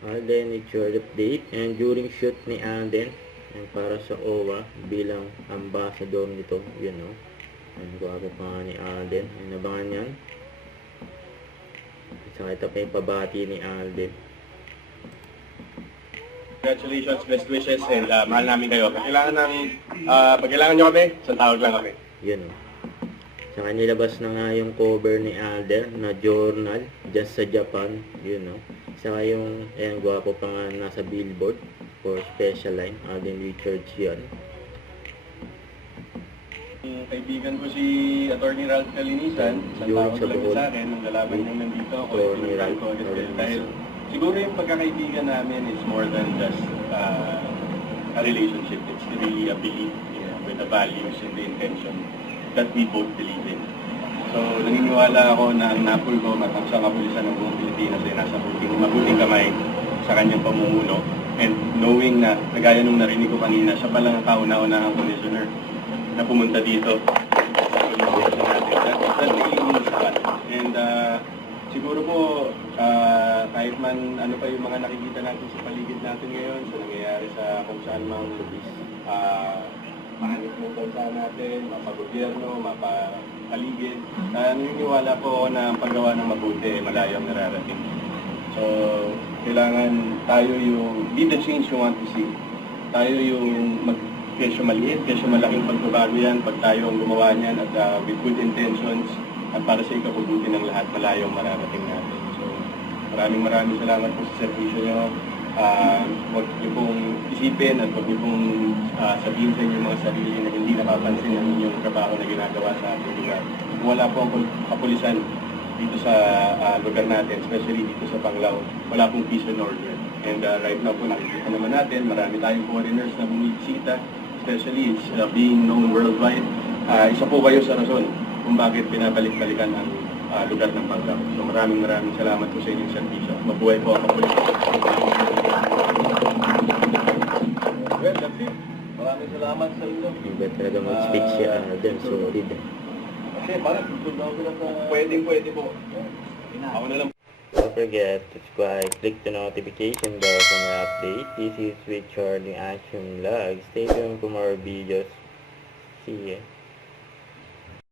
Alden, it's your update. And during shoot ni Alden, and para sa OWA bilang ambassador nito, yun know. Ang gwapo pa nga ni Alden. Ang abangan yan. At saka ito pa yung pabati ni Alden. Congratulations, best wishes, and mahal namin kayo. Pag kailangan nyo kami, isang tawag lang kami. Yun know. Saka nilabas na nga yung cover ni Alden na journal dyan sa Japan, yun know. Saka yung, ayan, gwapo pa nga nasa billboard for special line, Alden Richards yan. Kaibigan ko si Atty. Ralph Calinisan, isang tawag lang sa akin, nung nalaman niyang nandito ako, pinuntan ko agad kayo dahil siguro yung pagkakaibigan namin is more than just a relationship. It's really a belief with the values and the intention that we both believe in. So, naniniwala ako na ang napulgo matang sa kapulisan ng buong Pilipinas ay nasa mabuting kamay sa kanyang pamumuno. And knowing na, kagaya nung narinig ko kanina, siya palang ang kauna-unahang commissioner na pumunta dito sa commission natin. That really means a lot. And siguro po, kahit man ano pa yung mga nakikita natin sa paligid natin ngayon, sa nangyayari sa kung saan mang mahanip ng bansa natin, mapagobyerno, mapapaligid. Naniniwala po ako na ang paggawa ng mabuti ay malayong nararating. So, kailangan tayo yung be the change you want to see. Tayo yung kesyo maliit, kesyo malaking pagbabago yan pag tayo ang gumawa niyan at with good intentions at para sa ikabubuti ng lahat, malayong mararating natin. So, maraming salamat po sa servisyo nyo. Huwag niyo pong isipin at huwag niyo pong sabihin sa inyong mga sarili na hindi napapansin ang inyong trabaho na ginagawa sa ating lugar. Kung wala po ang kapulisan dito sa lugar natin, especially dito sa Panglao, wala pong peace and order. And right now po nakikita naman natin, marami tayong foreigners na bumibisita, especially it's being known worldwide. Isa po kayo sa rason kung bakit pinabalik-balikan ang lugar ng Panglao. So maraming salamat po sa inyong servisyo. Mabuhay po ang kapulisan. Well, that's it. Maraming salamat sa inyo. Iba talaga mag-speak si Alden, solid. Kasi parang pwede po. Ako na lang. Don't forget to subscribe, click the notification bell for more update. This is Richard, yung Action Vlog. Stay tuned for more videos. See ya.